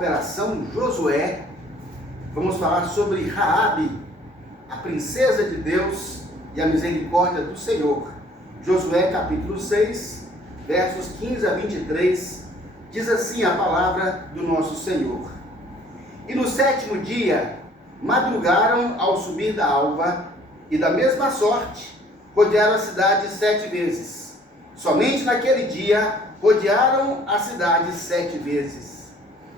Operação Josué, vamos falar sobre Raabe, a princesa de Deus e a misericórdia do Senhor. Josué capítulo 6, versos 15 a 23, diz assim a palavra do nosso Senhor. E no 7º dia, madrugaram ao subir da alva, e da mesma sorte, rodearam a cidade 7 vezes. Somente naquele dia, rodearam a cidade 7 vezes.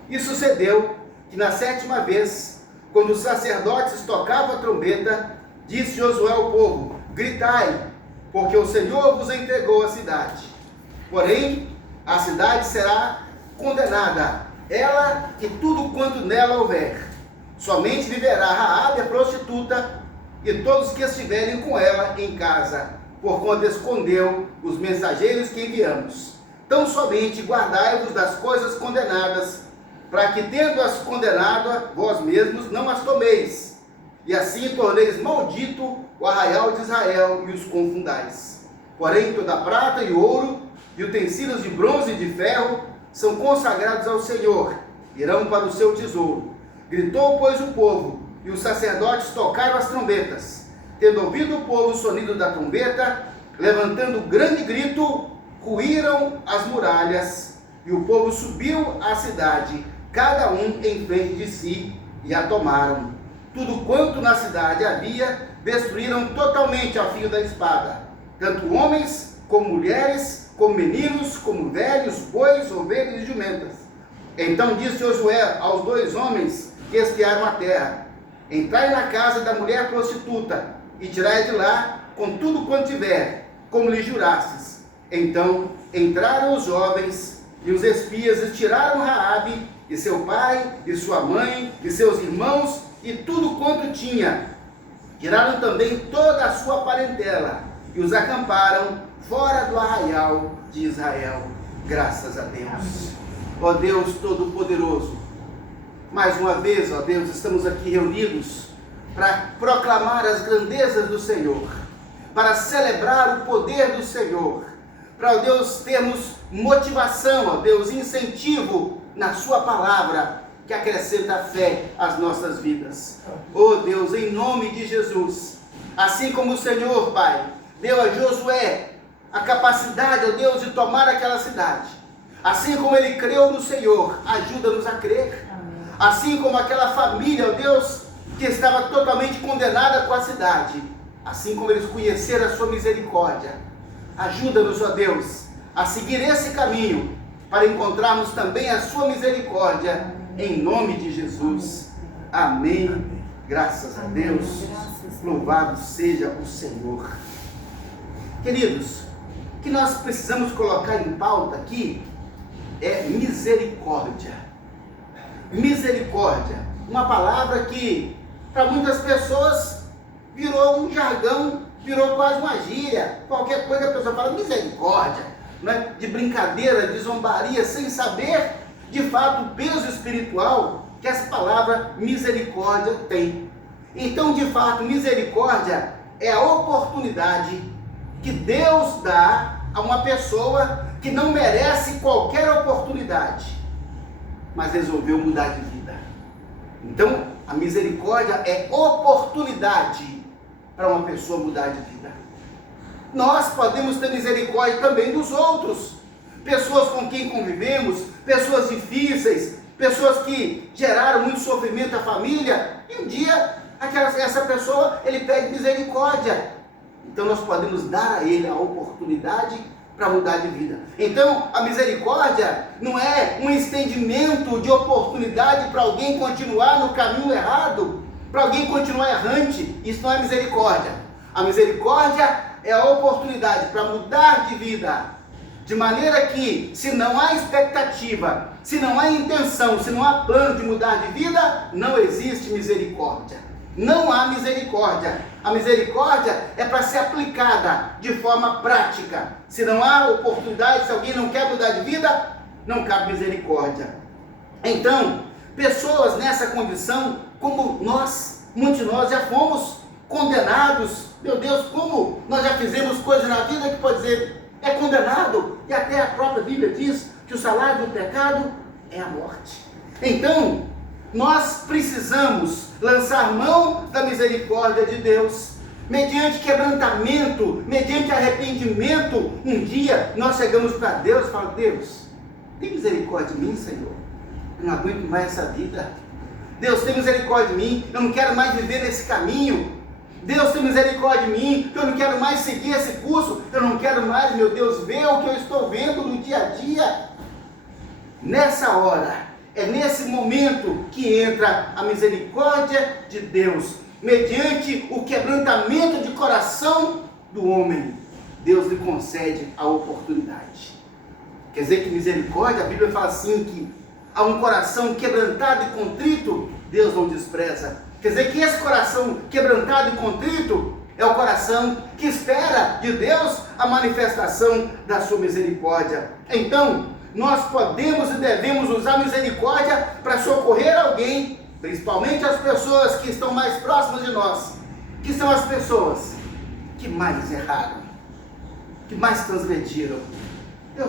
E sucedeu que na 7ª vez, quando os sacerdotes tocavam a trombeta, disse Josué ao povo: gritai, porque o Senhor vos entregou a cidade. Porém, a cidade será condenada, ela e tudo quanto nela houver. Somente viverá Raabe a prostituta e todos que estiverem com ela em casa, porquanto escondeu os mensageiros que enviamos. Tão somente guardai-vos das coisas condenadas, para que, tendo-as condenado, vós mesmos não as tomeis, e assim torneis maldito o arraial de Israel e os confundais. Porém, toda a prata e ouro, e utensílios de bronze e de ferro, são consagrados ao Senhor, irão para o seu tesouro. Gritou, pois, o povo, e os sacerdotes tocaram as trombetas. Tendo ouvido o povo o sonido da trombeta, levantando grande grito, ruíram as muralhas, e o povo subiu à cidade, cada um em frente de si, e a tomaram. Tudo quanto na cidade havia, destruíram totalmente a fio da espada, tanto homens, como mulheres, como meninos, como velhos, bois, ovelhas e jumentas. Então disse Josué aos 2 homens que espiaram a terra: entrai na casa da mulher prostituta, e tirai de lá com tudo quanto tiver, como lhe jurastes. Então entraram os jovens e os espias, e tiraram Raabe, e seu pai, e sua mãe, e seus irmãos, e tudo quanto tinha. Tiraram também toda a sua parentela, e os acamparam fora do arraial de Israel. Graças a Deus. Ó Deus Todo-Poderoso, mais uma vez, ó Deus, estamos aqui reunidos para proclamar as grandezas do Senhor, para celebrar o poder do Senhor, para, ó Deus, termos motivação, ó Deus, incentivo na sua palavra, que acrescenta fé às nossas vidas. Oh Deus, em nome de Jesus, assim como o Senhor, Pai, deu a Josué a capacidade, ó Deus, de tomar aquela cidade, assim como ele creu no Senhor, ajuda-nos a crer. Assim como aquela família, ó Deus, que estava totalmente condenada com a cidade, assim como eles conheceram a sua misericórdia, ajuda-nos, ó Deus, a seguir esse caminho, para encontrarmos também a sua misericórdia, em nome de Jesus. Amém. Graças a Deus. Louvado seja o Senhor. Queridos, o que nós precisamos colocar em pauta aqui é misericórdia. Misericórdia, uma palavra que para muitas pessoas virou um jargão, virou quase uma gíria. Qualquer coisa a pessoa fala misericórdia, né? De brincadeira, de zombaria, sem saber de fato o peso espiritual que essa palavra misericórdia tem. Então, de fato, misericórdia é a oportunidade que Deus dá a uma pessoa que não merece qualquer oportunidade, mas resolveu mudar de vida. Então, a misericórdia é oportunidade para uma pessoa mudar de vida. Nós podemos ter misericórdia também dos outros, pessoas com quem convivemos, pessoas difíceis, pessoas que geraram muito sofrimento à família, e um dia essa pessoa, ele pede misericórdia. Então nós podemos dar a ele a oportunidade para mudar de vida. Então a misericórdia não é um estendimento de oportunidade para alguém continuar no caminho errado, para alguém continuar errante. Isso não é misericórdia. A misericórdia é a oportunidade para mudar de vida, de maneira que, se não há expectativa, se não há intenção, se não há plano de mudar de vida, não existe misericórdia. Não há misericórdia. A misericórdia é para ser aplicada de forma prática. Se não há oportunidade, se alguém não quer mudar de vida, não cabe misericórdia. Então, pessoas nessa condição, como nós, muitos de nós já fomos condenados. Meu Deus, como nós já fizemos coisas na vida que pode dizer, é condenado. E até a própria Bíblia diz que o salário do pecado é a morte. Então, nós precisamos lançar mão da misericórdia de Deus, mediante quebrantamento, mediante arrependimento. Um dia nós chegamos para Deus e falamos: Deus, tem misericórdia de mim, Senhor, eu não aguento mais essa vida. Deus, tem misericórdia de mim, eu não quero mais viver nesse caminho. Deus, tem misericórdia de mim, eu não quero mais seguir esse curso, eu não quero mais, meu Deus, ver o que eu estou vendo no dia a dia. Nessa hora, é nesse momento que entra a misericórdia de Deus, mediante o quebrantamento de coração do homem. Deus lhe concede a oportunidade. Quer dizer que misericórdia, a Bíblia fala assim, que há um coração quebrantado e contrito, Deus não despreza. Quer dizer que esse coração quebrantado e contrito é o coração que espera de Deus a manifestação da sua misericórdia. Então, nós podemos e devemos usar misericórdia para socorrer alguém, principalmente as pessoas que estão mais próximas de nós, que são as pessoas que mais erraram, que mais transgrediram.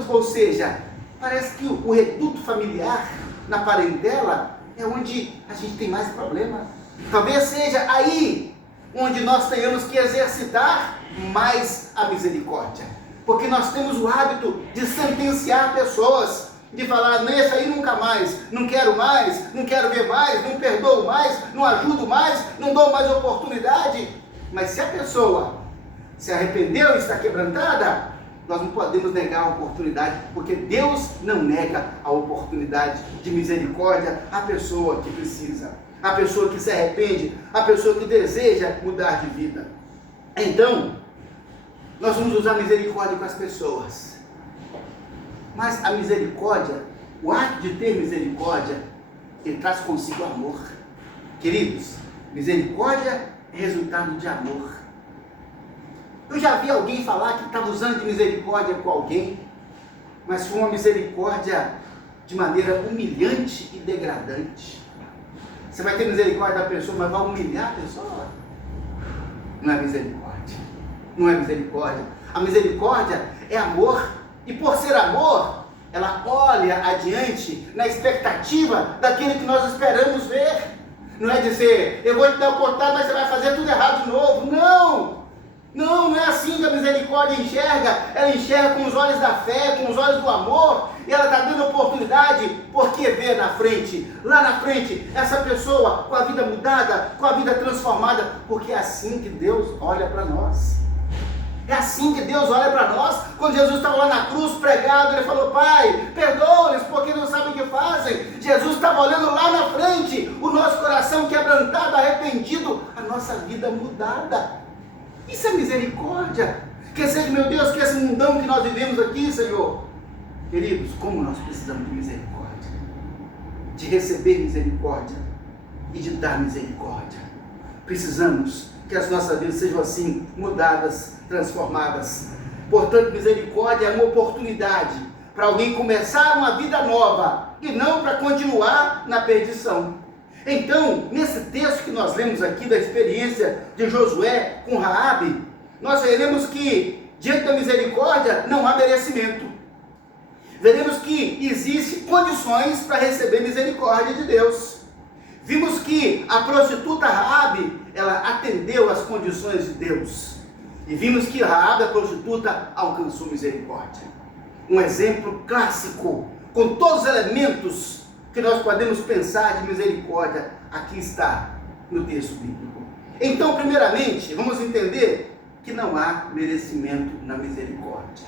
Ou seja, parece que o reduto familiar, na parentela, é onde a gente tem mais problema. Talvez seja aí onde nós tenhamos que exercitar mais a misericórdia, porque nós temos o hábito de sentenciar pessoas, de falar: nesse aí nunca mais, não quero ver mais, não perdoo mais, não ajudo mais, não dou mais oportunidade. Mas se a pessoa se arrependeu e está quebrantada, nós não podemos negar a oportunidade, porque Deus não nega a oportunidade de misericórdia à pessoa que precisa, a pessoa que se arrepende, a pessoa que deseja mudar de vida. Então, nós vamos usar misericórdia com as pessoas. Mas a misericórdia, o ato de ter misericórdia, ele traz consigo amor. Queridos, misericórdia é resultado de amor. Eu já vi alguém falar que estava usando de misericórdia com alguém, mas foi uma misericórdia de maneira humilhante e degradante. Você vai ter misericórdia da pessoa, mas vai humilhar a pessoa? Não é misericórdia. Não é misericórdia. A misericórdia é amor. E por ser amor, ela olha adiante na expectativa daquilo que nós esperamos ver. Não é dizer: eu vou te dar oportunidade, mas você vai fazer tudo errado de novo. Não! Não é assim que a misericórdia enxerga. Ela enxerga com os olhos da fé, com os olhos do amor. E ela está dando oportunidade, porque vê na frente, lá na frente, essa pessoa com a vida mudada, com a vida transformada. Porque é assim que Deus olha para nós. É assim que Deus olha para nós. Quando Jesus estava lá na cruz pregado, ele falou: Pai, perdoa-lhes porque não sabem o que fazem. Jesus estava olhando lá na frente, o nosso coração quebrantado, arrependido, a nossa vida mudada. Isso é misericórdia. Quer dizer, meu Deus, que esse mundão que nós vivemos aqui, Senhor. Queridos, como nós precisamos de misericórdia, de receber misericórdia e de dar misericórdia. Precisamos que as nossas vidas sejam assim, mudadas, transformadas. Portanto, misericórdia é uma oportunidade para alguém começar uma vida nova e não para continuar na perdição. Então, nesse texto que nós lemos aqui da experiência de Josué com Raabe, nós veremos que diante da misericórdia não há merecimento. Veremos que existem condições para receber misericórdia de Deus. Vimos que a prostituta Raabe, ela atendeu às condições de Deus. E vimos que Raabe, a prostituta, alcançou misericórdia. Um exemplo clássico, com todos os elementos que nós podemos pensar de misericórdia, aqui está no texto bíblico. Então, primeiramente, vamos entender que não há merecimento na misericórdia.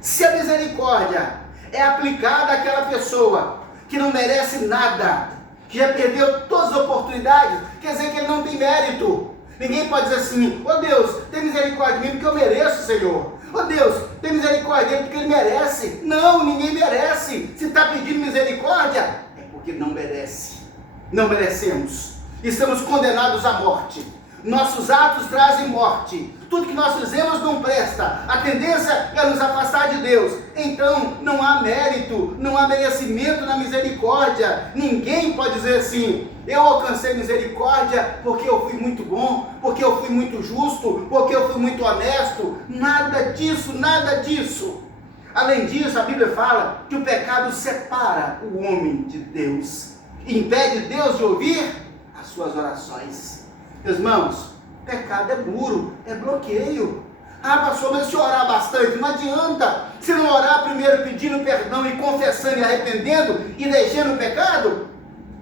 Se a misericórdia é aplicada àquela pessoa que não merece nada, que já perdeu todas as oportunidades, quer dizer que ele não tem mérito. Ninguém pode dizer assim: ó Deus, tem misericórdia de mim porque eu mereço, Senhor. Ó Deus, tem misericórdia dele porque ele merece. Não, ninguém merece. Se está pedindo misericórdia, é porque não merece. Não merecemos. Estamos condenados à morte. Nossos atos trazem morte. Tudo que nós fizemos não presta. A tendência é nos afastar de Deus. Então não há mérito, não há merecimento na misericórdia. Ninguém pode dizer assim: eu alcancei misericórdia porque eu fui muito bom, porque eu fui muito justo, porque eu fui muito honesto. Nada disso, nada disso. Além disso, a Bíblia fala que o pecado separa o homem de Deus, impede Deus de ouvir as suas orações. Meus irmãos, pecado é muro, é bloqueio. Ah, pastor, mas se orar bastante, não adianta. Se não orar primeiro pedindo perdão e confessando e arrependendo e deixando o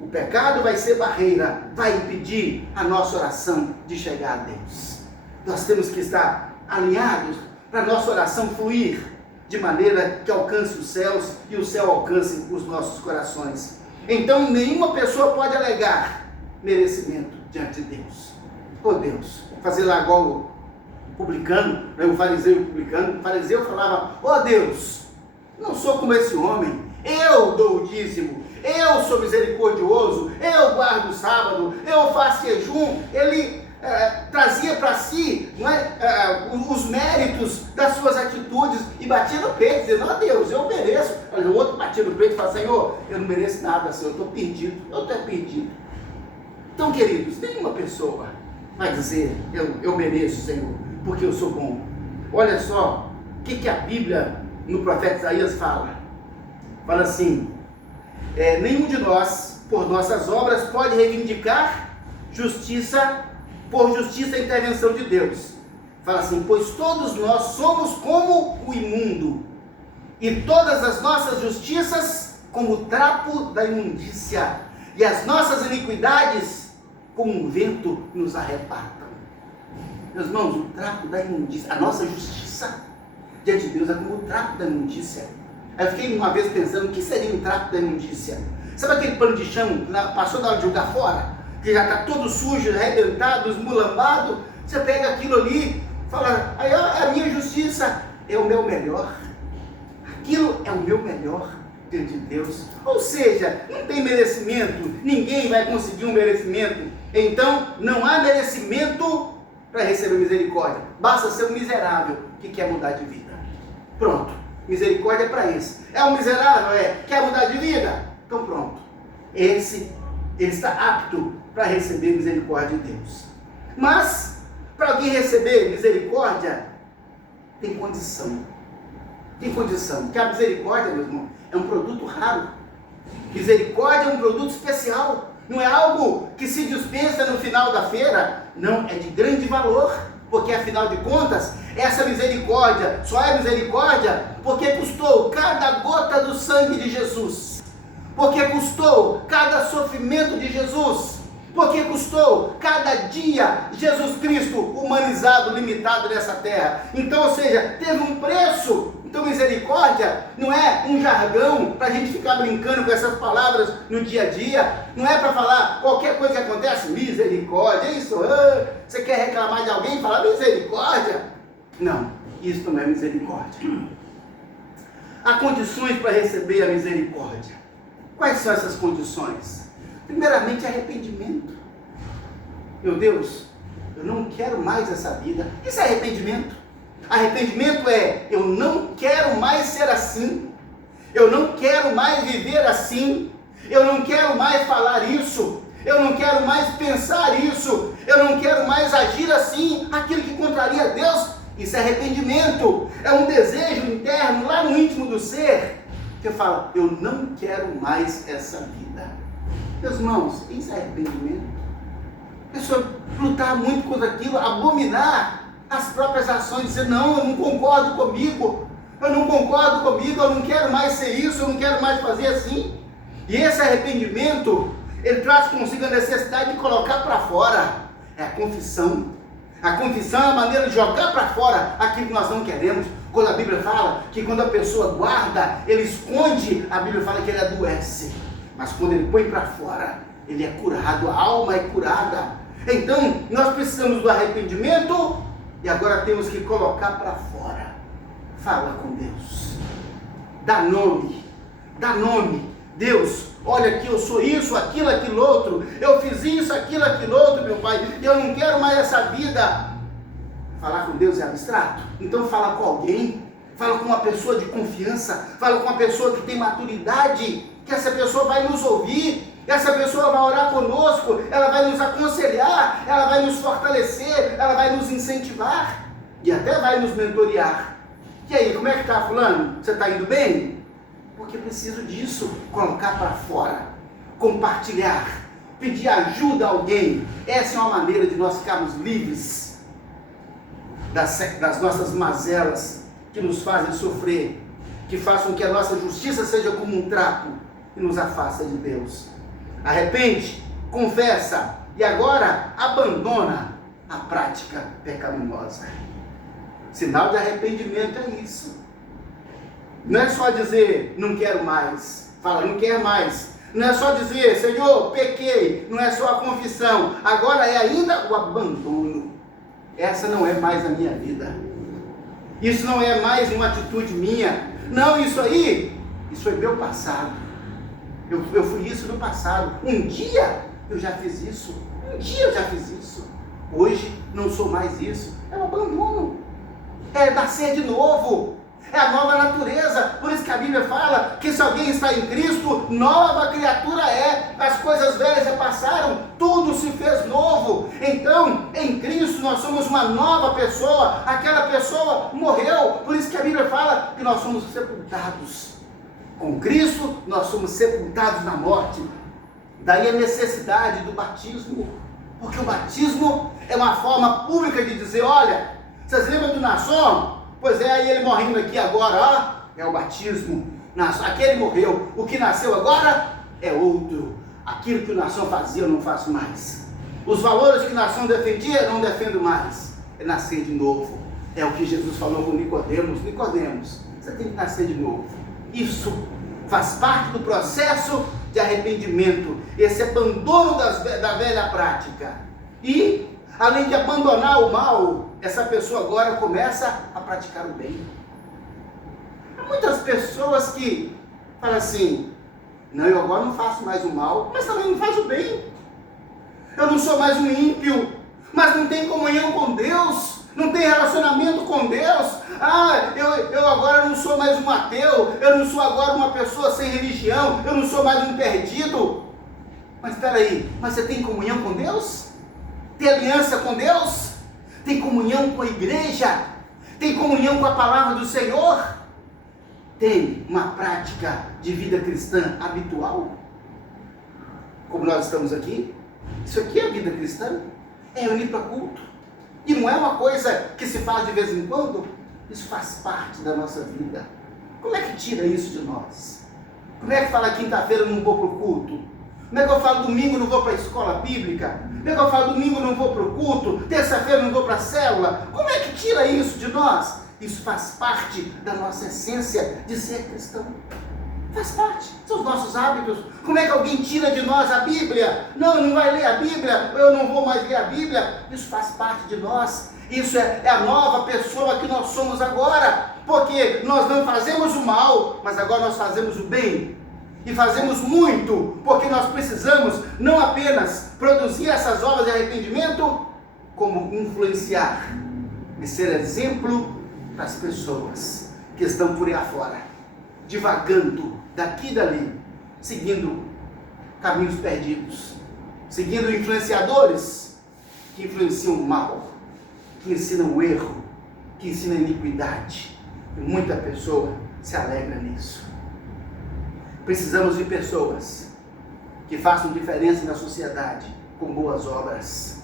pecado vai ser barreira, vai impedir a nossa oração de chegar a Deus. Nós temos que estar alinhados para a nossa oração fluir de maneira que alcance os céus e o céu alcance os nossos corações. Então nenhuma pessoa pode alegar merecimento diante de Deus. Oh Deus, fazer lá igual o publicano, o fariseu e o publicano. O fariseu falava: oh Deus, não sou como esse homem, eu dou o dízimo, eu sou misericordioso, eu guardo o sábado, eu faço jejum. Ele trazia para si, não é, os méritos das suas atitudes e batia no peito, dizendo: ó Deus, eu mereço. Mas o outro batia no peito e falava: Senhor, eu não mereço nada, Senhor, eu estou perdido, eu estou perdido. Então, queridos, nenhuma pessoa vai dizer: eu mereço, Senhor, porque eu sou bom. Olha só o que a Bíblia no profeta Isaías fala. Fala assim: nenhum de nós, por nossas obras, pode reivindicar justiça, por justiça e intervenção de Deus. Fala assim: pois todos nós somos como o imundo, e todas as nossas justiças como o trapo da imundícia, e as nossas iniquidades como um vento nos arrebatam. Meus irmãos, o trapo da imundícia, a nossa justiça diante de Deus é como o trapo da imundícia. Eu fiquei uma vez pensando: o que seria um trapo da imundícia? Sabe aquele pano de chão que passou na hora de jogar fora? Que já está todo sujo, arrebentado, esmulambado? Você pega aquilo ali, fala: aí a minha justiça é o meu melhor. Aquilo é o meu melhor diante de Deus. Ou seja, não tem merecimento, ninguém vai conseguir um merecimento. Então, não há merecimento para receber misericórdia. Basta ser um miserável que quer mudar de vida. Pronto. Misericórdia é para isso. É um miserável? Quer mudar de vida? Então pronto. Ele está apto para receber misericórdia de Deus. Mas, para alguém receber misericórdia, tem condição. Tem condição. Porque a misericórdia, meu irmão, é um produto raro. Misericórdia é um produto especial. Não é algo que se dispensa no final da feira. Não, é de grande valor. Porque afinal de contas, essa misericórdia só é misericórdia porque custou cada gota do sangue de Jesus, porque custou cada sofrimento de Jesus, porque custou cada dia Jesus Cristo humanizado, limitado nessa terra. Então, ou seja, teve um preço. Então misericórdia não é um jargão para a gente ficar brincando com essas palavras no dia a dia. Não é para falar qualquer coisa que acontece: misericórdia, isso, você quer reclamar de alguém e falar misericórdia? Não, isso não é misericórdia. Há condições para receber a misericórdia. Quais são essas condições? Primeiramente, arrependimento. Meu Deus, eu não quero mais essa vida. Isso é arrependimento. Arrependimento é: eu não quero mais ser assim, eu não quero mais viver assim, eu não quero mais falar isso, eu não quero mais pensar isso, eu não quero mais agir assim, aquilo que contraria Deus. Isso é arrependimento, é um desejo interno, lá no íntimo do ser, que eu falo: eu não quero mais essa vida. Meus irmãos, isso é arrependimento. A pessoa lutar muito contra aquilo, abominar as próprias ações, dizer: não, eu não concordo comigo, eu não quero mais ser isso, eu não quero mais fazer assim. E esse arrependimento, ele traz consigo a necessidade de colocar para fora. É a confissão. A confissão é a maneira de jogar para fora aquilo que nós não queremos. Quando a Bíblia fala que quando a pessoa guarda, ele esconde, a Bíblia fala que ele adoece. Mas quando ele põe para fora, ele é curado, a alma é curada. Então, nós precisamos do arrependimento. E agora temos que colocar para fora. Fala com Deus. Dá nome. Dá nome. Deus, olha aqui, eu sou isso, aquilo outro. Eu fiz isso, aquilo outro, meu Pai. Eu não quero mais essa vida. Falar com Deus é abstrato. Então fala com alguém. Fala com uma pessoa de confiança. Fala com uma pessoa que tem maturidade. Que essa pessoa vai nos ouvir. Essa pessoa vai orar conosco, ela vai nos aconselhar, ela vai nos fortalecer, ela vai nos incentivar e até vai nos mentorear. E aí, como é que está, fulano? Você está indo bem? Porque eu preciso disso, colocar para fora, compartilhar, pedir ajuda a alguém. Essa é uma maneira de nós ficarmos livres das nossas mazelas que nos fazem sofrer, que façam que a nossa justiça seja como um trapo e nos afasta de Deus. Arrepende, confessa e agora abandona a prática pecaminosa. Sinal de arrependimento é isso. Não é só dizer, não quero mais. Fala, não quer mais. Não é só dizer, Senhor, pequei. Não é só a confissão. Agora é ainda o abandono. Essa não é mais a minha vida. Isso não é mais uma atitude minha. Não, isso é meu passado. Eu fui isso no passado. Um dia eu já fiz isso. Hoje não sou mais isso. É o abandono. É nascer de novo. É a nova natureza. Por isso que a Bíblia fala que se alguém está em Cristo, nova criatura é. As coisas velhas já passaram, tudo se fez novo. Então, em Cristo nós somos uma nova pessoa. Aquela pessoa morreu. Por isso que a Bíblia fala que nós somos sepultados. Com Cristo nós somos sepultados na morte. Daí a necessidade do batismo. Porque o batismo é uma forma pública de dizer, olha, vocês lembram do Naasson? Pois é, aí ele morrendo aqui agora, ó, é o batismo. Aquele morreu, o que nasceu agora é outro. Aquilo que o Naasson fazia eu não faço mais. Os valores que o Naasson defendia eu não defendo mais. É nascer de novo. É o que Jesus falou com Nicodemos. Nicodemos, você tem que nascer de novo. Isso faz parte do processo de arrependimento. Esse abandono da velha prática. E, além de abandonar o mal, essa pessoa agora começa a praticar o bem. Há muitas pessoas que falam assim, não, eu agora não faço mais o mal, mas também não faço o bem. Eu não sou mais um ímpio, mas não tem comunhão com Deus, não tem relacionamento com Deus. Eu agora não sou mais um ateu, eu não sou agora uma pessoa sem religião, eu não sou mais um perdido. Mas espera aí, mas você tem comunhão com Deus? Tem aliança com Deus? Tem comunhão com a igreja? Tem comunhão com a palavra do Senhor? Tem uma prática de vida cristã habitual? Como nós estamos aqui? Isso aqui é a vida cristã? É reunir para culto. E não é uma coisa que se faz de vez em quando. Isso faz parte da nossa vida. Como é que tira isso de nós? Como é que fala quinta-feira não vou para o culto? Como é que eu falo domingo não vou para a escola bíblica? Como é que eu falo domingo não vou para o culto? Terça-feira não vou para a célula? Como é que tira isso de nós? Isso faz parte da nossa essência de ser cristão. Faz parte, são os nossos hábitos. Como é que alguém tira de nós a Bíblia? Não vai ler a Bíblia, eu não vou mais ler a Bíblia. Isso faz parte de nós. Isso é a nova pessoa que nós somos agora. Porque nós não fazemos o mal, mas agora nós fazemos o bem. E fazemos muito, porque nós precisamos não apenas produzir essas obras de arrependimento, como influenciar e ser exemplo para as pessoas que estão por aí afora, divagando daqui e dali, seguindo caminhos perdidos, seguindo influenciadores que influenciam o mal, que ensinam o erro, que ensinam a iniquidade. E muita pessoa se alegra nisso. Precisamos de pessoas que façam diferença na sociedade com boas obras.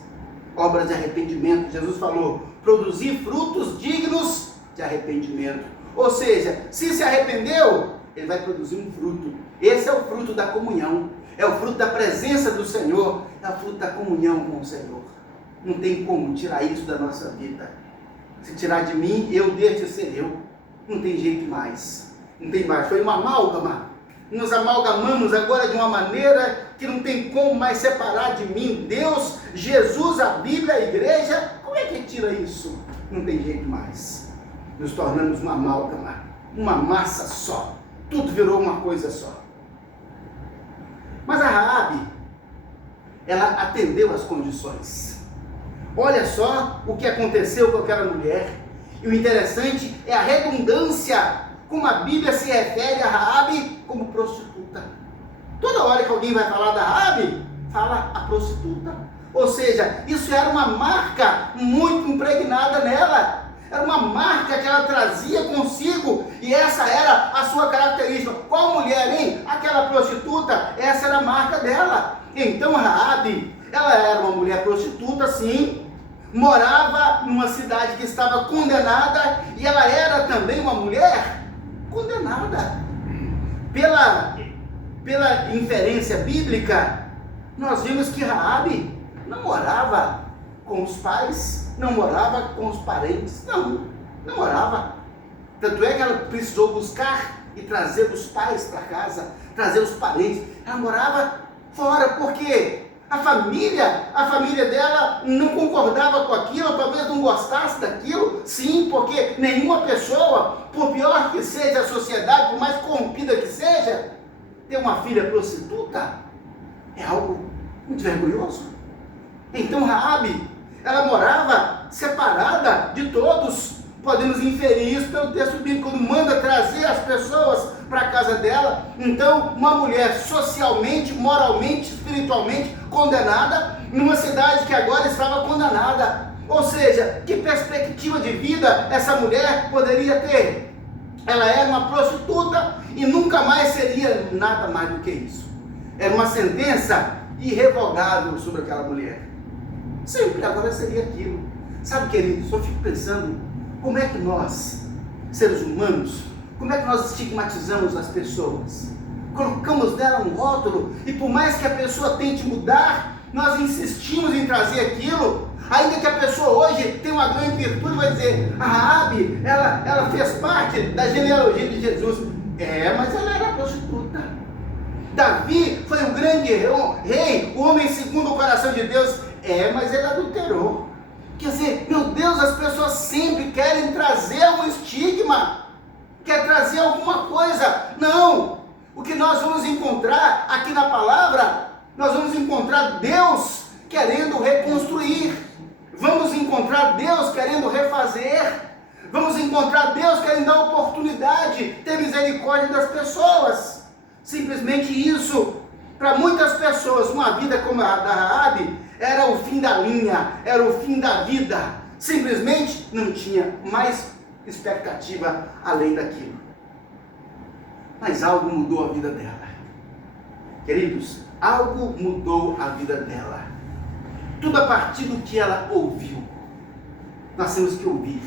Obras de arrependimento. Jesus falou, produzir frutos dignos de arrependimento. Ou seja, se arrependeu, ele vai produzir um fruto. Esse é o fruto da comunhão. É o fruto da presença do Senhor. É o fruto da comunhão com o Senhor. Não tem como tirar isso da nossa vida. Se tirar de mim, eu deixo de ser eu. Não tem jeito mais. Não tem mais. Foi uma amálgama. Nos amalgamamos agora de uma maneira que não tem como mais separar de mim Deus, Jesus, a Bíblia, a igreja. Como é que tira isso? Não tem jeito mais. Nos tornamos uma amálgama, uma massa só. Tudo virou uma coisa só. Mas a Raabe, ela atendeu às condições. Olha só o que aconteceu com aquela mulher. E o interessante é a redundância como a Bíblia se refere a Raabe como prostituta. Toda hora que alguém vai falar da Raabe, fala a prostituta. Ou seja, isso era uma marca muito impregnada nela. era uma marca que ela trazia consigo, e essa era a sua característica. Qual mulher, hein? Aquela prostituta, essa era a marca dela. Então Raabe, ela era uma mulher prostituta, sim, morava numa cidade que estava condenada, e ela era também uma mulher condenada. Pela inferência bíblica, nós vimos que Raabe não morava com os pais, não morava com os parentes, não morava. Tanto é que ela precisou buscar e trazer os pais para casa, trazer os parentes. Ela morava fora, porque a família dela não concordava com aquilo, talvez não gostasse daquilo. Sim, porque nenhuma pessoa, por pior que seja a sociedade, por mais corrompida que seja, ter uma filha prostituta é algo muito vergonhoso. Então Raabe, ela morava separada de todos. Podemos inferir isso pelo texto bíblico, quando manda trazer as pessoas para a casa dela. Então, uma mulher socialmente, moralmente, espiritualmente condenada, numa cidade que agora estava condenada. Ou seja, que perspectiva de vida essa mulher poderia ter? Ela era uma prostituta e nunca mais seria nada mais do que isso. Era uma sentença irrevogável sobre aquela mulher. Sempre agora seria aquilo. Sabe, queridos, eu fico pensando, como é que nós, seres humanos, como é que nós estigmatizamos as pessoas? Colocamos nela um rótulo, e por mais que a pessoa tente mudar, nós insistimos em trazer aquilo. Ainda que a pessoa hoje tenha uma grande virtude, vai dizer, a Raabe, ela fez parte da genealogia de Jesus. Mas ela era prostituta. Davi foi um grande rei, o homem segundo o coração de Deus. Mas ele adulterou. Quer dizer, meu Deus, as pessoas sempre querem trazer um estigma, quer trazer alguma coisa. Não, o que nós vamos encontrar aqui na palavra, nós vamos encontrar Deus querendo reconstruir, vamos encontrar Deus querendo refazer, vamos encontrar Deus querendo dar oportunidade, ter misericórdia das pessoas. Simplesmente isso. Para muitas pessoas, uma vida como a da Raabe era o fim da linha, era o fim da vida. Simplesmente não tinha mais expectativa além daquilo. Mas algo mudou a vida dela. Queridos, algo mudou a vida dela. Tudo a partir do que ela ouviu. Nós temos que ouvir.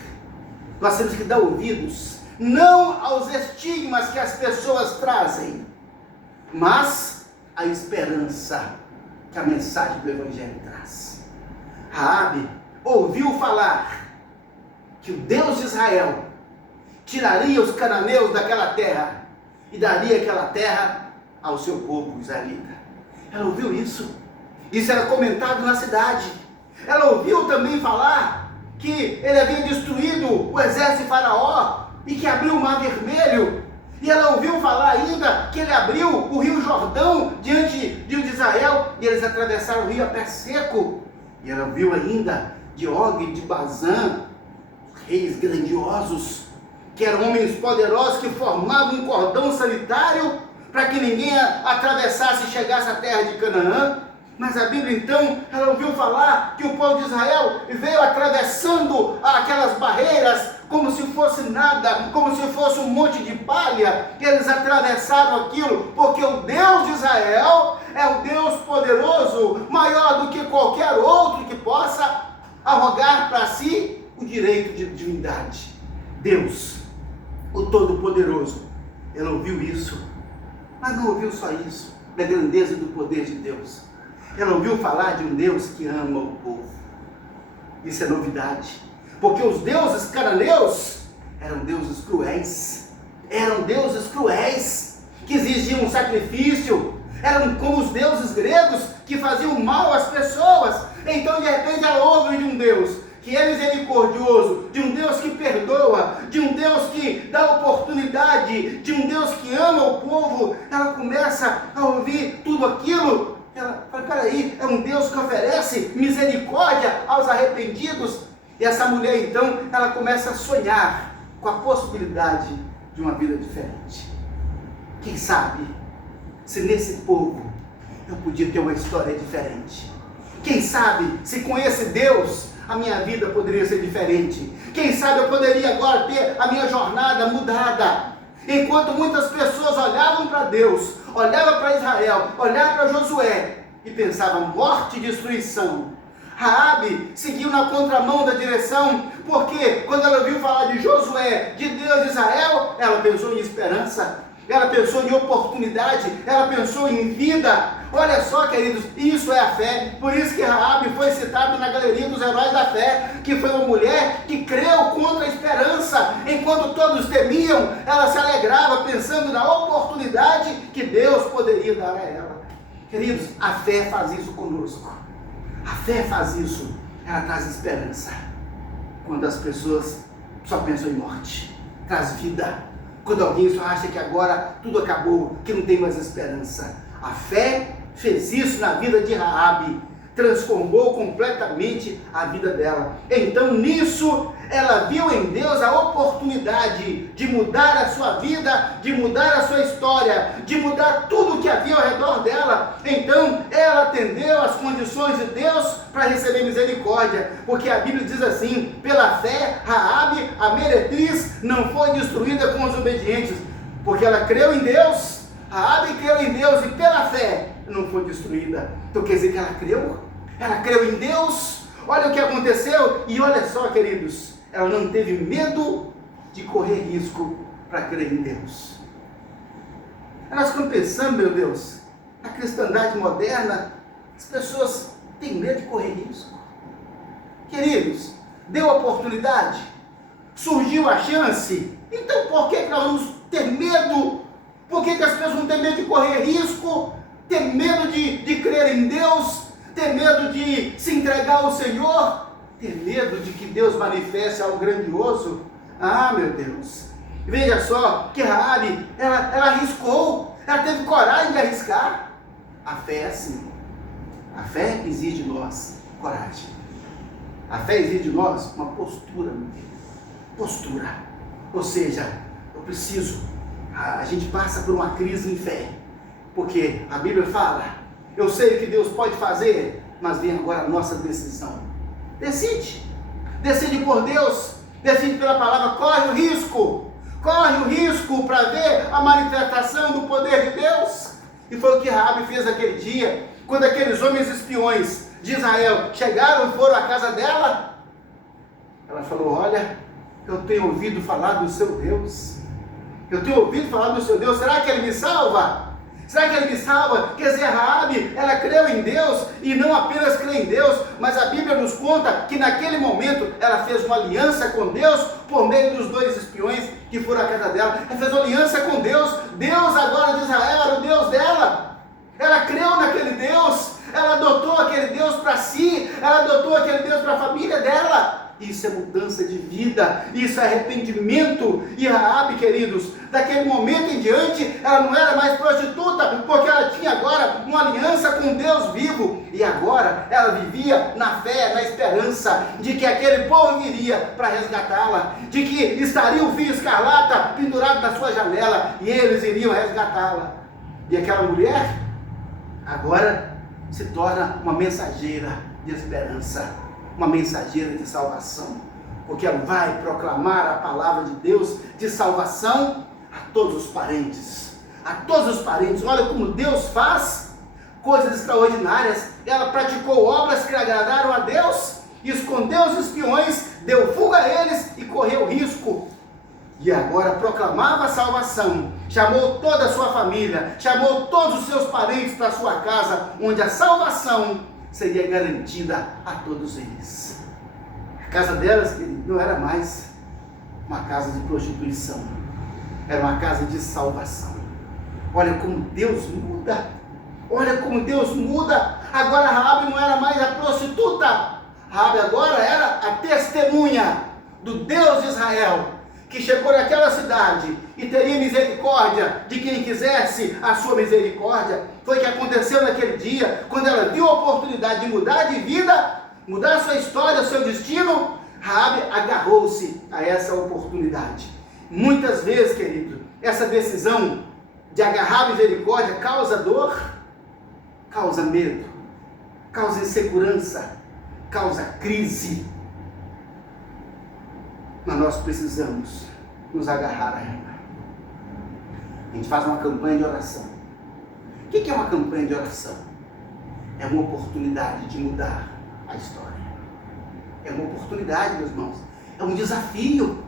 Nós temos que dar ouvidos, não aos estigmas que as pessoas trazem, mas a esperança que a mensagem do Evangelho traz. Raabe ouviu falar que o Deus de Israel tiraria os cananeus daquela terra e daria aquela terra ao seu povo israelita. Ela ouviu isso. Isso era comentado na cidade. Ela ouviu também falar que ele havia destruído o exército de Faraó e que abriu o Mar Vermelho. E ela ouviu falar ainda que ele abriu o rio Jordão diante de Israel e eles atravessaram o rio a pé seco. E ela ouviu ainda de Og e de Bazã, reis grandiosos, que eram homens poderosos que formavam um cordão sanitário para que ninguém atravessasse e chegasse à terra de Canaã. Mas a Bíblia então, ela ouviu falar que o povo de Israel veio atravessando aquelas barreiras como se fosse nada, como se fosse um monte de palha. Eles atravessaram aquilo porque o Deus de Israel é o Deus poderoso, maior do que qualquer outro que possa arrogar para si o direito de divindade. Deus, o Todo-Poderoso. Ela ouviu isso, mas não ouviu só isso, da grandeza e do poder de Deus. Ela ouviu falar de um Deus que ama o povo. Isso é novidade. Porque os deuses cananeus eram deuses cruéis. Eram deuses cruéis, que exigiam um sacrifício. Eram como os deuses gregos, que faziam mal às pessoas. Então, de repente, ela ouve de um Deus que é misericordioso, de um Deus que perdoa, de um Deus que dá oportunidade, de um Deus que ama o povo. Ela começa a ouvir tudo aquilo. Ela fala, peraí, é um Deus que oferece misericórdia aos arrependidos. E essa mulher então, ela começa a sonhar com a possibilidade de uma vida diferente. Quem sabe, se nesse povo eu podia ter uma história diferente. Quem sabe, se com esse Deus, a minha vida poderia ser diferente. Quem sabe eu poderia agora ter a minha jornada mudada. Enquanto muitas pessoas olhavam para Deus, olhavam para Israel, olhavam para Josué e pensavam morte e destruição, Raabe seguiu na contramão da direção, porque quando ela ouviu falar de Josué, de Deus de Israel, ela pensou em esperança, ela pensou em oportunidade, ela pensou em vida. Olha só, queridos, isso é a fé. Por isso que Raabe foi citada na galeria dos heróis da fé, que foi uma mulher que creu contra a esperança. Enquanto todos temiam, ela se alegrava pensando na oportunidade que Deus poderia dar a ela. Queridos, a fé faz isso conosco. A fé faz isso, ela traz esperança. Quando as pessoas só pensam em morte, traz vida. Quando alguém só acha que agora tudo acabou, que não tem mais esperança. A fé fez isso na vida de Raabe, transformou completamente a vida dela. Então nisso, ela viu em Deus a oportunidade de mudar a sua vida, de mudar a sua história, de mudar tudo que havia ao redor dela. Então ela atendeu às condições de Deus para receber misericórdia, porque a Bíblia diz assim: pela fé, Raabe, a meretriz, não foi destruída com os obedientes, porque ela creu em Deus. Raabe creu em Deus e pela fé não foi destruída. Então quer dizer que ela creu em Deus. Olha o que aconteceu, e olha só, queridos, ela não teve medo de correr risco para crer em Deus. Nós ficamos pensando, meu Deus, na cristandade moderna, as pessoas têm medo de correr risco. Queridos, deu oportunidade, surgiu a chance, então por que nós vamos ter medo? Por que as pessoas não têm medo de correr risco, ter medo de crer em Deus, ter medo de se entregar ao Senhor, ter medo de que Deus manifeste algo grandioso? Ah, meu Deus, veja só que Raabe, ela arriscou, ela teve coragem de arriscar. A fé é assim, a fé exige de nós coragem, a fé exige de nós uma postura, postura, ou seja, eu preciso, a gente passa por uma crise em fé, porque a Bíblia fala, eu sei o que Deus pode fazer, mas vem agora a nossa decisão. Decide por Deus, decide pela palavra, corre o risco para ver a manifestação do poder de Deus. E foi o que Raabe fez naquele dia, quando aqueles homens espiões de Israel chegaram e foram à casa dela. Ela falou: olha, eu tenho ouvido falar do seu Deus, será que Ele me salva? Será que Ele me salva? Quer dizer, Raabe, ela creu em Deus, e não apenas creu em Deus, mas a Bíblia nos conta que naquele momento ela fez uma aliança com Deus, por meio dos dois espiões que foram à casa dela. Ela fez uma aliança com Deus, Deus agora de Israel era o Deus dela. Ela creu naquele Deus, ela adotou aquele Deus para si, ela adotou aquele Deus para a família dela. Isso é mudança de vida, isso é arrependimento. E Raabe, queridos, daquele momento em diante, ela não era mais prostituta, porque ela tinha agora uma aliança com Deus vivo, e agora ela vivia na fé, na esperança de que aquele povo viria para resgatá-la, de que estaria o fio escarlata pendurado na sua janela, e eles iriam resgatá-la. E aquela mulher agora se torna uma mensageira de esperança, uma mensageira de salvação, porque ela vai proclamar a palavra de Deus de salvação a todos os parentes, olha como Deus faz coisas extraordinárias. Ela praticou obras que agradaram a Deus, escondeu os espiões, deu fuga a eles e correu risco, e agora proclamava a salvação, chamou toda a sua família, chamou todos os seus parentes para a sua casa, onde a salvação seria garantida a todos eles. A casa delas, querido, não era mais uma casa de prostituição, era uma casa de salvação. Olha como Deus muda, agora Raabe não era mais a prostituta, Raabe agora era a testemunha do Deus de Israel, que chegou naquela cidade e teria misericórdia de quem quisesse a sua misericórdia. Foi o que aconteceu naquele dia, quando ela viu a oportunidade de mudar de vida, mudar a sua história, o seu destino. Raabe agarrou-se a essa oportunidade. Muitas vezes, querido, essa decisão de agarrar a misericórdia causa dor, causa medo, causa insegurança, causa crise, Mas nós precisamos nos agarrar a ela. A gente faz uma campanha de oração. O que é uma campanha de oração? É uma oportunidade de mudar a história. É uma oportunidade, meus irmãos. É um desafio.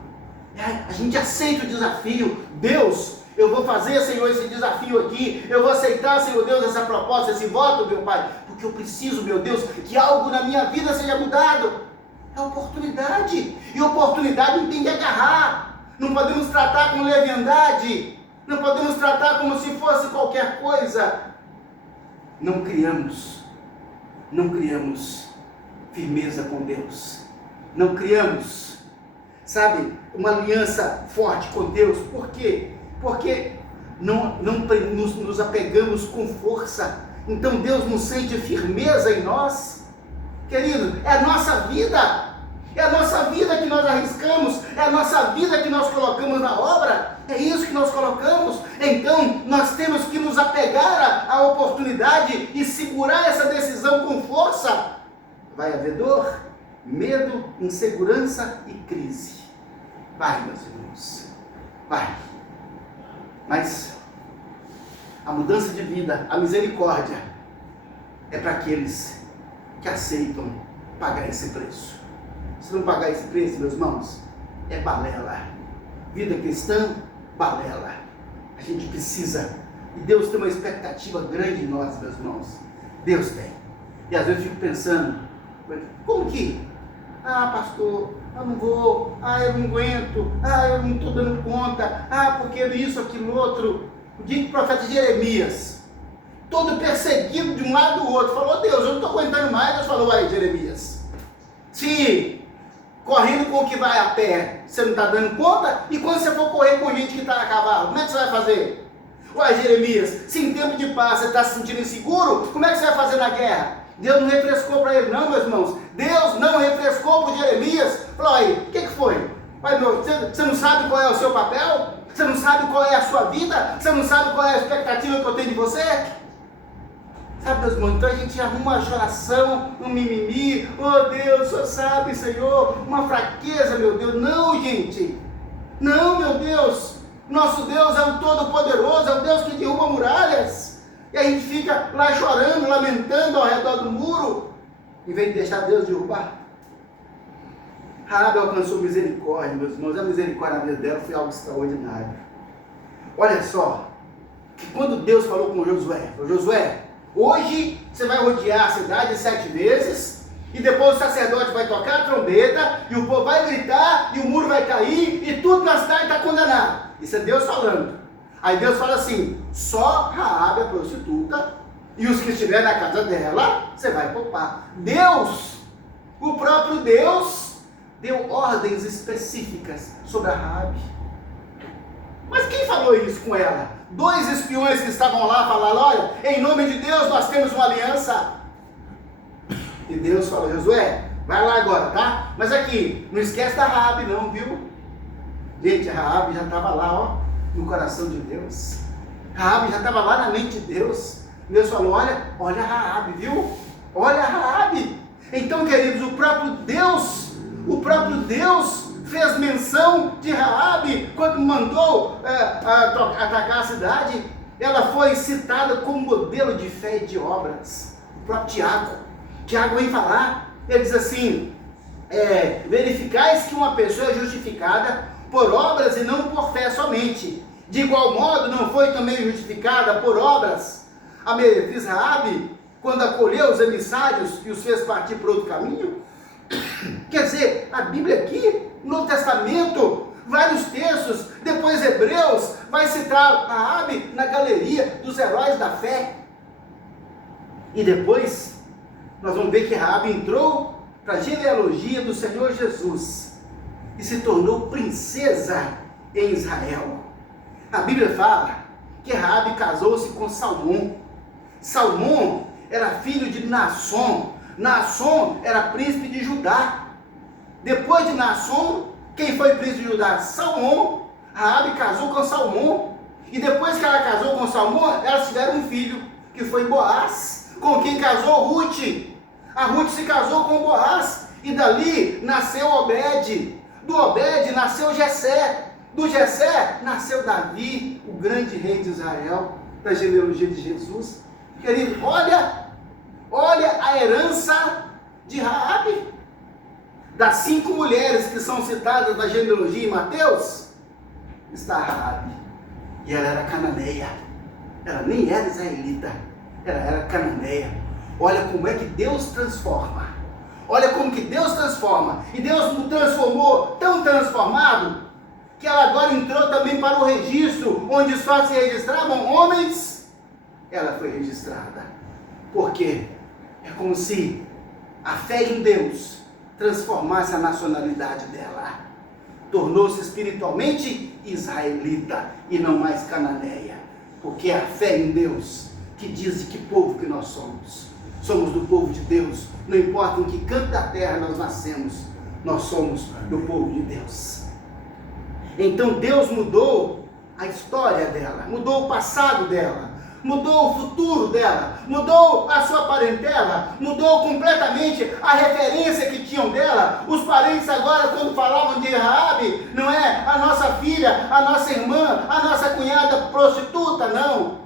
A gente aceita o desafio. Deus, eu vou fazer, Senhor, esse desafio aqui. Eu vou aceitar, Senhor Deus, essa proposta, esse voto, meu Pai. Porque eu preciso, meu Deus, que algo na minha vida seja mudado. É oportunidade. E oportunidade a gente tem que agarrar. Não podemos tratar com leviandade. Não podemos tratar como se fosse qualquer coisa. Não criamos firmeza com Deus. Não criamos, sabe, uma aliança forte com Deus. Por quê? Porque não nos apegamos com força. Então Deus não sente firmeza em nós. Querido, é a nossa vida. É a nossa vida que nós arriscamos. É a nossa vida que nós colocamos na obra. É isso que nós colocamos. Então nós temos que nos apegar à oportunidade e segurar essa decisão com força. Vai haver dor, medo, insegurança e crise. Vai, meus irmãos. Vai. Mas a mudança de vida, a misericórdia, é para aqueles que aceitam pagar esse preço. Se não pagar esse preço, meus irmãos, é balela. Vida cristã, balela. A gente precisa. E Deus tem uma expectativa grande em nós, meus irmãos. Deus tem. E às vezes eu fico pensando, como que? Pastor, eu não vou. Eu não aguento. Eu não estou dando conta. Porque isso, aquilo, outro. O dia que o profeta Jeremias, todo perseguido de um lado do outro, falou: Deus, eu não estou aguentando mais. Deus falou: aí, Jeremias, se correndo com o que vai a pé, você não está dando conta, e quando você for correr com gente que está a cavalo, como é que você vai fazer? Uai, Jeremias, se em tempo de paz você está se sentindo inseguro, como é que você vai fazer na guerra? Deus não refrescou para ele, não, meus irmãos. Deus não refrescou para Jeremias. Falou: aí, o que foi? Você não sabe qual é o seu papel? Você não sabe qual é a sua vida? Você não sabe qual é a expectativa que eu tenho de você? Sabe, meus irmãos, então a gente arruma uma choração, um mimimi. Oh Deus, o Senhor sabe, Senhor, uma fraqueza, meu Deus. Não, gente. Não, meu Deus. Nosso Deus é o Todo-Poderoso, é o Deus que derruba muralhas. E a gente fica lá chorando, lamentando ao redor do muro, em vez de deixar Deus derrubar. Raabe alcançou misericórdia, meus irmãos. A misericórdia na vida dela foi algo extraordinário. Olha só, que quando Deus falou com Josué, Josué, hoje você vai rodear a cidade 7 vezes, e depois o sacerdote vai tocar a trombeta, e o povo vai gritar, e o muro vai cair, e tudo na cidade está condenado. Isso é Deus falando. Aí Deus fala assim: só Raabe, a prostituta, e os que estiverem na casa dela, você vai poupar. Deus, o próprio Deus, deu ordens específicas sobre a Raabe. Mas quem falou isso com ela? 2 espiões que estavam lá falaram: olha, em nome de Deus nós temos uma aliança. E Deus falou: Josué, vai lá agora, tá? Mas aqui, não esquece da Raabe não, viu? Gente, a Raabe já estava lá, ó, no coração de Deus. Raabe já estava lá na mente de Deus. Deus falou: olha a Raabe, viu? Olha a Raabe. Então, queridos, o próprio Deus fez menção de Raabe quando mandou atacar a cidade. Ela foi citada como modelo de fé e de obras. O próprio Tiago vem falar, ele diz assim: verificais que uma pessoa é justificada por obras e não por fé somente. De igual modo, não foi também justificada por obras a meretriz Raabe, quando acolheu os emissários e os fez partir por outro caminho? Quer dizer, a Bíblia aqui, no Novo Testamento, vários textos, depois Hebreus, vai citar Raabe na galeria dos heróis da fé. E depois, nós vamos ver que Raabe entrou para a genealogia do Senhor Jesus e se tornou princesa em Israel. A Bíblia fala que Raabe casou-se com Salmão. Salmão era filho de Naasson. Naasson era príncipe de Judá. Depois de Naasson, quem foi príncipe de Judá? Salmão. Raabe casou com Salmão. E depois que ela casou com Salmão, elas tiveram um filho, que foi Boaz, com quem casou Ruth. A Ruth se casou com Boaz, e dali nasceu Obed. Do Obed nasceu Jessé. Do Jessé nasceu Davi, o grande rei de Israel, da genealogia de Jesus. Querido, olha a herança de Raabe. Das 5 mulheres que são citadas na genealogia em Mateus, está Raabe. E ela era cananeia. Ela nem era israelita. Ela era cananeia. Olha como é que Deus transforma. Olha como que Deus transforma. E Deus nos transformou, tão transformado, que ela agora entrou também para o registro, onde só se registravam homens. Ela foi registrada. Por quê? É como se a fé em Deus transformasse a nacionalidade dela. Tornou-se espiritualmente israelita e não mais cananeia. Porque é a fé em Deus que diz de que povo que nós somos. Somos do povo de Deus. Não importa em que canto da terra nós nascemos, nós somos do povo de Deus. Então Deus mudou a história dela, mudou o passado dela, mudou o futuro dela, mudou a sua parentela, mudou completamente a referência que tinham dela. Os parentes agora, quando falavam de Raabe, não é a nossa filha, a nossa irmã, a nossa cunhada prostituta, não.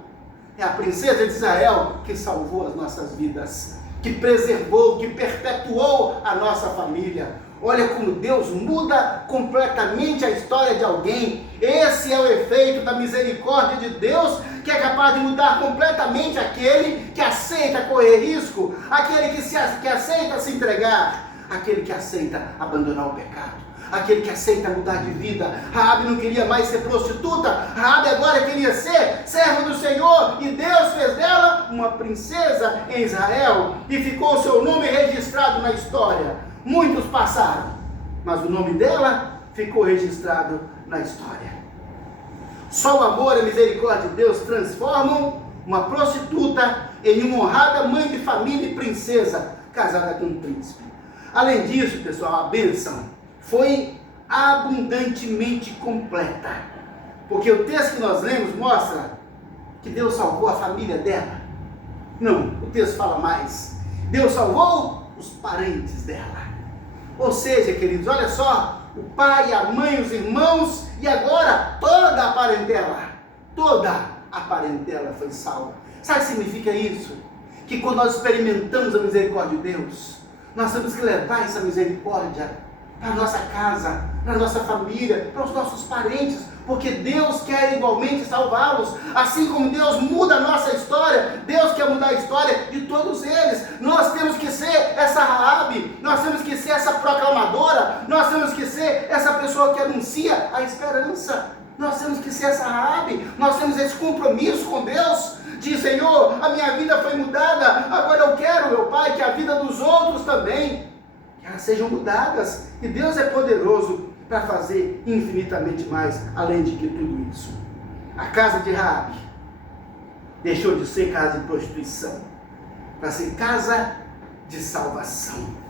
É a princesa de Israel que salvou as nossas vidas, que preservou, que perpetuou a nossa família. Olha como Deus muda completamente a história de alguém. Esse é o efeito da misericórdia de Deus, que é capaz de mudar completamente aquele que aceita correr risco, aquele que aceita se entregar, aquele que aceita abandonar o pecado, aquele que aceita mudar de vida. Raabe não queria mais ser prostituta, Raabe agora queria ser serva do Senhor, e Deus fez dela uma princesa em Israel, e ficou o seu nome registrado na história. Muitos passaram, mas o nome dela ficou registrado na história. Só o amor e a misericórdia de Deus transformam uma prostituta em uma honrada mãe de família e princesa, casada com um príncipe. Além disso, pessoal, a bênção foi abundantemente completa. Porque o texto que nós lemos mostra que Deus salvou a família dela. Não, o texto fala mais. Deus salvou os parentes dela. Ou seja, queridos, olha só, o pai, a mãe, os irmãos, e agora toda a parentela foi salva. Sabe o que significa isso? Que quando nós experimentamos a misericórdia de Deus, nós temos que levar essa misericórdia para a nossa casa, para a nossa família, para os nossos parentes, porque Deus quer igualmente salvá-los. Assim como Deus muda a nossa história, Deus quer mudar a história de todos eles. Nós temos que ser essa Raabe, nós temos que ser essa proclamadora, nós temos que ser essa pessoa que anuncia a esperança. Nós temos que ser essa Raabe, nós temos esse compromisso com Deus, de Senhor, a minha vida foi mudada, agora eu quero, meu Pai, que a vida dos outros também, que elas sejam mudadas, e Deus é poderoso para fazer infinitamente mais, além de que tudo isso. A casa de Raabe deixou de ser casa de prostituição, para ser casa de salvação.